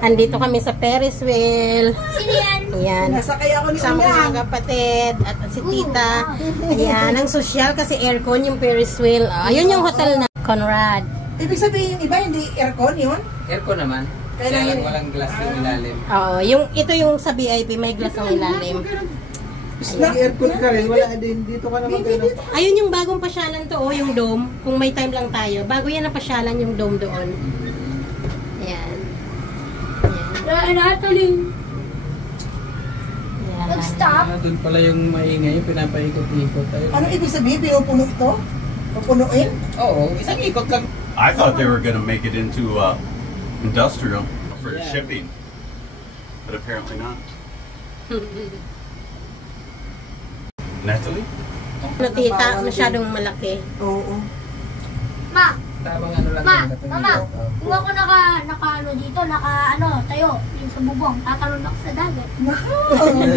Andito kami sa Ferris wheel. Sino yan? Ayan. Nasakay ako ni Sama ko mga kapatid at si tita. Ayan. Ang social kasi aircon yung Ferris wheel. Ayun yung hotel na Conrad. Ibig sabihin yung iba, hindi aircon yun? Aircon naman. Kaya lang walang glass yung ilalim. Oo. Ito yung sa VIP, may glass ang ilalim. Nag-aircon ka rin, wala din. Dito ka naman kayo. Ayun yung bagong pasyalan to, yung dome. Kung may time lang tayo. Bago yan na pasyalan yung dome doon. Ayan. Nataling. Nag-stop. Doon pala yung maingay, pinapaikot-ikot tayo. Ano ibig sabihin? Pinupuno ito? Pupunuin? Oo, isang ikot lang. I thought they were going to make it into industrial for shipping, but apparently not. Natalie? Ano tita, masyadong malaki. Oo. Ma! Tamang ano lang. Mama! Kung ako naka dito, tayo, yung sa bubong, tatalon ako sa dagat.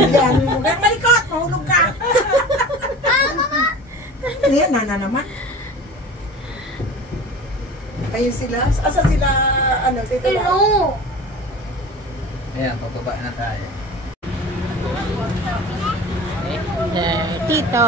Yan. Huwag malikot! Mahulog ka! Mama! Yan, nana naman. Ayun sila. Asa sila, dito lang? Pero! Ayan, pababa na tayo. Tito.